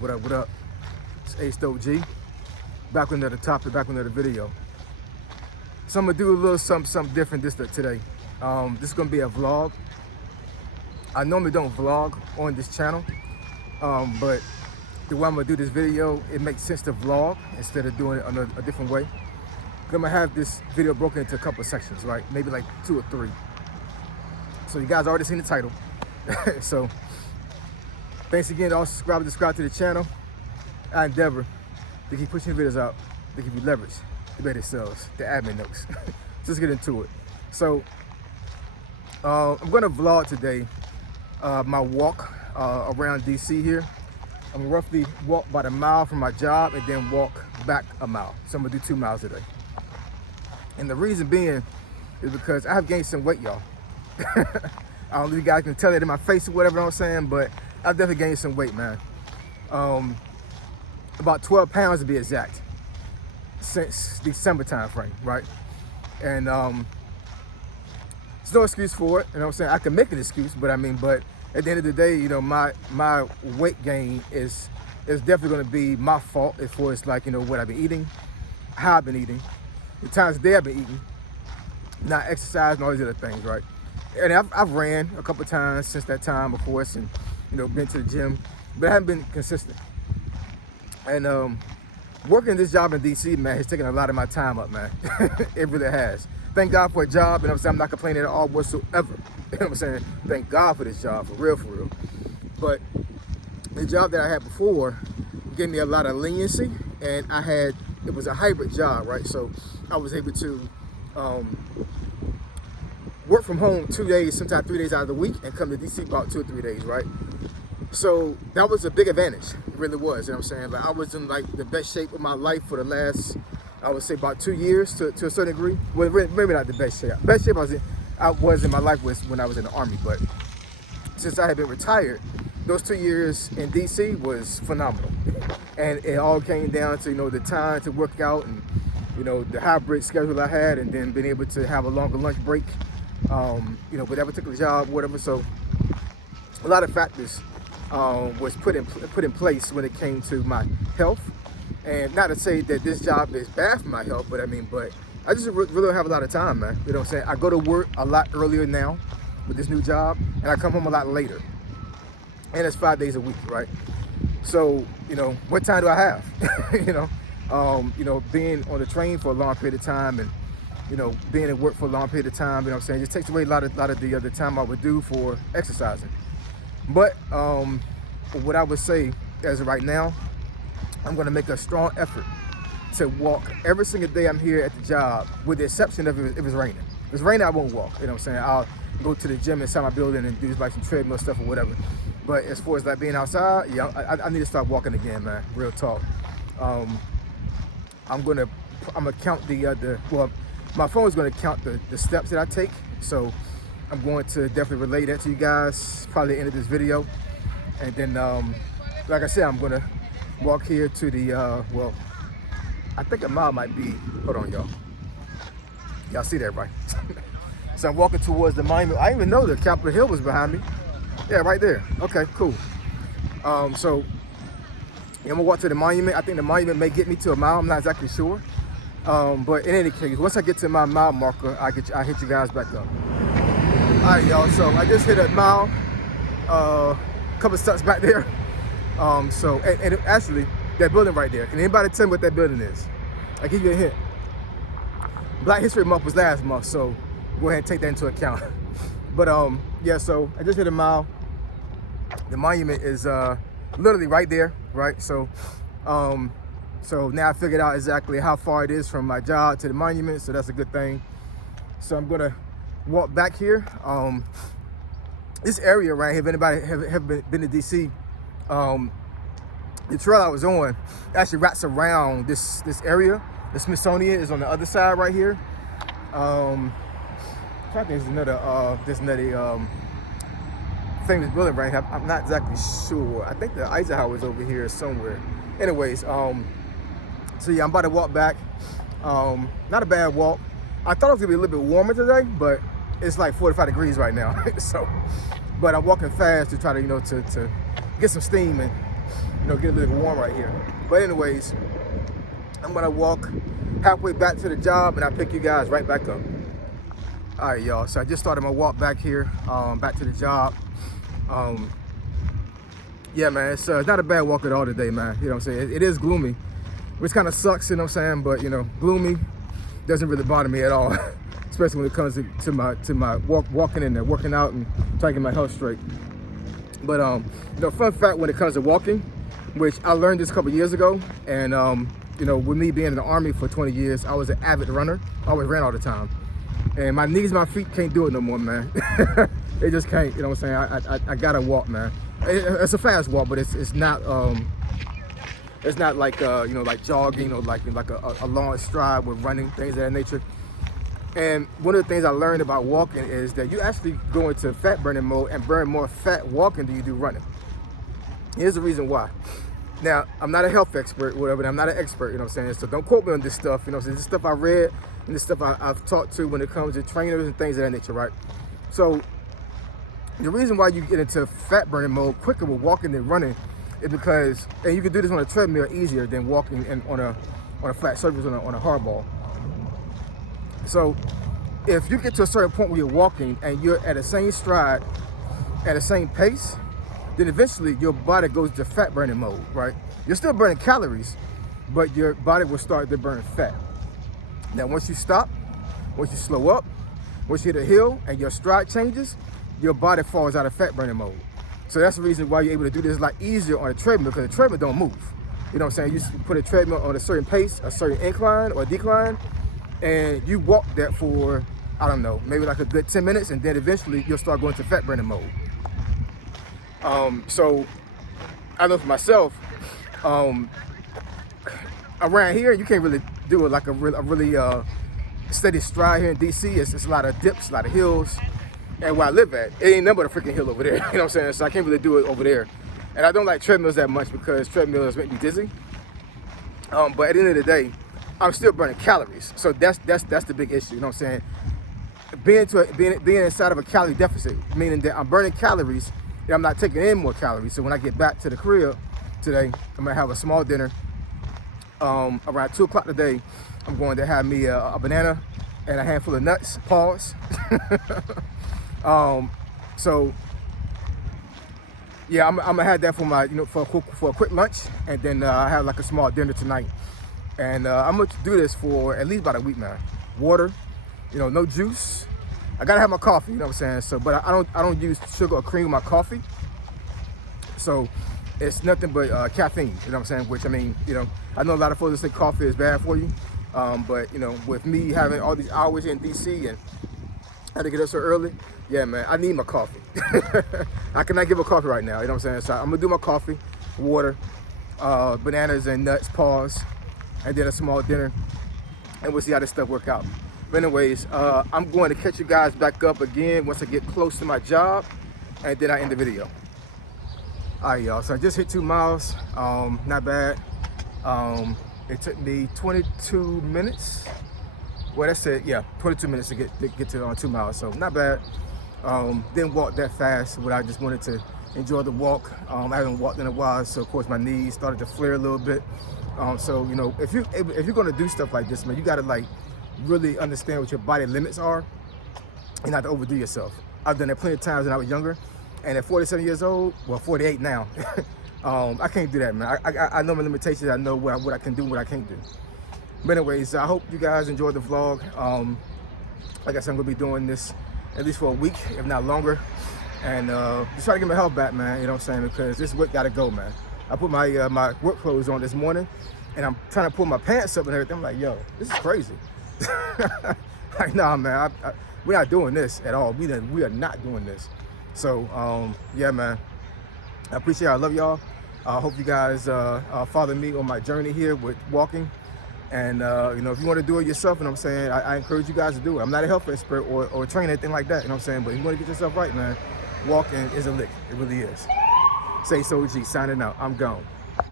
What up, what up? It's A-Stoke-G. Back with another topic, back with another video. So I'm gonna do a little something different today. This is gonna be a vlog. I normally don't vlog on this channel, but the way I'm gonna do this video, it makes sense to vlog instead of doing it on a different way. I'm gonna have this video broken into a couple of sections, right? Maybe like 2 or 3. So you guys already seen the title. So thanks again to all subscribe to the channel. I endeavor to keep pushing videos out to give you leverage, the better sales, the admin notes. Let's get into it. So I'm gonna vlog today my walk around DC here. I'm gonna roughly walk about a mile from my job and then walk back a mile. So I'm gonna do 2 miles today. And the reason being is because I have gained some weight, y'all. I don't know if you guys can tell it in my face or whatever I'm saying, but I've definitely gained some weight, man. About 12 pounds to be exact, since December time frame, right? And there's no excuse for it, you know what I'm saying? I can make an excuse, but at the end of the day, you know, my weight gain is definitely gonna be my fault as far as, like, you know, what I've been eating, how I've been eating, the times of day I've been eating, not exercising, all these other things, right? And I've ran a couple times since that time, of course, and, you know, been to the gym, but I haven't been consistent. And working this job in DC, man, has taken a lot of my time up, man. It really has. Thank God for a job, and I'm not complaining at all whatsoever. You know what I'm saying? Thank God for this job, for real. But the job that I had before gave me a lot of leniency, and it was a hybrid job, right? So I was able to work from home 2 days, sometimes 3 days out of the week, and come to DC about 2 or 3 days, right? So that was a big advantage. It really was, you know what I'm saying? Like, I was in like the best shape of my life for the last, I would say, about 2 years to a certain degree. Well, maybe not the best shape. Best shape I was in my life was when I was in the Army, but since I had been retired, those 2 years in DC was phenomenal. And it all came down to, you know, the time to work out and, you know, the hybrid schedule I had, and then being able to have a longer lunch break, you know, with that particular job, whatever. So a lot of factors was put in place when it came to my health. And not to say that this job is bad for my health, but I just really don't have a lot of time, man. You know what I'm saying? I go to work a lot earlier now with this new job, and I come home a lot later. And it's 5 days a week, right? So, you know, what time do I have? You know, being on the train for a long period of time, and, you know, being at work for a long period of time, you know what I'm saying? It just takes away a lot of the other time I would do for exercising. But what I would say as of right now, I'm gonna make a strong effort to walk every single day I'm here at the job, with the exception of if it's raining. If it's raining, I won't walk, you know what I'm saying? I'll go to the gym inside my building and do like some treadmill stuff or whatever. But as far as like being outside, yeah, I need to start walking again, man, real talk. I'm gonna count well, my phone is gonna count the steps that I take. So I'm going to definitely relay that to you guys probably at the end of this video. And then, like I said, I'm gonna walk here to the, well, I think a mile might be, hold on, y'all. Y'all see that, right? So I'm walking towards the monument. I didn't even know the Capitol Hill was behind me. Yeah, right there. Okay, cool. So yeah, I'm gonna walk to the monument. I think the monument may get me to a mile. I'm not exactly sure. But in any case, once I get to my mile marker, I hit you guys back up. All right, y'all. So I just hit a mile. Couple steps back there. So and actually, that building right there. Can anybody tell me what that building is? I'll give you a hint. Black History Month was last month, so go ahead and take that into account. But yeah, so I just hit a mile. The monument is literally right there, right? So so now I figured out exactly how far it is from my job to the monument, so that's a good thing. So I'm gonna walk back here. This area right here, if anybody have been to DC, the trail I was on actually wraps around this area. The Smithsonian is on the other side right here. I think there's another famous building right here. I'm not exactly sure. I think the Eisenhower is over here somewhere. Anyways, so yeah, I'm about to walk back. Not a bad walk. I thought it was gonna be a little bit warmer today, but it's like 45 degrees right now. So, but I'm walking fast to try to, you know, to get some steam and get a little warm right here. But anyways, I'm gonna walk halfway back to the job, and I'll pick you guys right back up. All right, y'all. So I just started my walk back here, back to the job. Yeah, man, it's not a bad walk at all today, man. You know what I'm saying? It is gloomy, which kind of sucks, you know what I'm saying? But, gloomy doesn't really bother me at all, especially when it comes to my walking in there, working out and trying to get my health straight. But, fun fact when it comes to walking, which I learned this a couple years ago, and, with me being in the Army for 20 years, I was an avid runner. I always ran all the time. And my knees, my feet can't do it no more, man. They just can't, you know what I'm saying? I gotta walk, man. It's a fast walk, but it's not like like jogging or like a long stride with running, things of that nature. And one of the things I learned about walking is that you actually go into fat burning mode and burn more fat walking than you do running. Here's the reason why. Now, I'm not a health expert, whatever, and I'm not an expert, you know what I'm saying? So don't quote me on this stuff, you know what I'm saying? This stuff I read and this stuff I've talked to when it comes to trainers and things of that nature, right? So the reason why you get into fat burning mode quicker with walking than running is because, and you can do this on a treadmill easier than walking on a flat surface on a hard ball. So if you get to a certain point where you're walking and you're at the same stride, at the same pace, then eventually your body goes to fat burning mode, right? You're still burning calories, but your body will start to burn fat. Now, once you stop, once you slow up, once you hit a hill and your stride changes, your body falls out of fat burning mode. So that's the reason why you're able to do this a lot easier on a treadmill, because the treadmill don't move. You know what I'm saying? You put a treadmill on a certain pace, a certain incline or decline, and you walk that for, I don't know, maybe like a good 10 minutes, and then eventually you'll start going to fat burning mode. So I know for myself, around here, you can't really do it like a really steady stride here in DC. It's a lot of dips, a lot of hills. And where I live at, it ain't nothing but a freaking hill over there. You know what I'm saying? So I can't really do it over there. And I don't like treadmills that much because treadmills make me dizzy. But at the end of the day, I'm still burning calories. So that's the big issue. You know what I'm saying? Being inside of a calorie deficit, meaning that I'm burning calories and I'm not taking in more calories. So when I get back to the crib today, I'm gonna have a small dinner. Around 2 o'clock today, I'm going to have me a banana and a handful of nuts. Pause. So yeah, I'm gonna have that for my, for a quick lunch, and then I have like a small dinner tonight. And I'm gonna do this for at least about a week, man. Water, no juice. I gotta have my coffee, you know what I'm saying? So, but I don't use sugar or cream in my coffee. So it's nothing but caffeine, you know what I'm saying? Which, I mean, I know a lot of folks say coffee is bad for you. But with me having all these hours in DC and I had to get up so early, yeah, man, I need my coffee. I cannot give a coffee right now, you know what I'm saying? So I'm gonna do my coffee, water, bananas and nuts, pause, and then a small dinner, and we'll see how this stuff work out. But anyways, I'm going to catch you guys back up again once I get close to my job, and then I end the video. All right, y'all, so I just hit 2 miles, not bad. It took me 22 minutes. Well, that's it, yeah, 22 minutes to get to 2 miles, so not bad. Didn't walk that fast, but I just wanted to enjoy the walk. I haven't walked in a while, so of course my knees started to flare a little bit. So if you're gonna do stuff like this, man, you gotta like really understand what your body limits are and not to overdo yourself. I've done that plenty of times when I was younger, and at 47 years old, well, 48 now, I can't do that, man. I know my limitations. I know what I can do and what I can't do. But anyways, I hope you guys enjoyed the vlog. Like I said, I'm gonna be doing this at least for a week, if not longer, and just try to get my health back, man. You know what I'm saying? Because this work gotta go, man. I put my my work clothes on this morning, and I'm trying to pull my pants up and everything. I'm like, yo, this is crazy. Like, nah, man, we're not doing this at all. We are not doing this. So, yeah, man, I appreciate it. I love y'all. I hope you guys follow me on my journey here with walking. And, if you want to do it yourself, you know what I'm saying, I encourage you guys to do it. I'm not a health expert or trainer, anything like that, you know what I'm saying? But if you want to get yourself right, man, walking is a lick. It really is. Say so, G, signing out. I'm gone.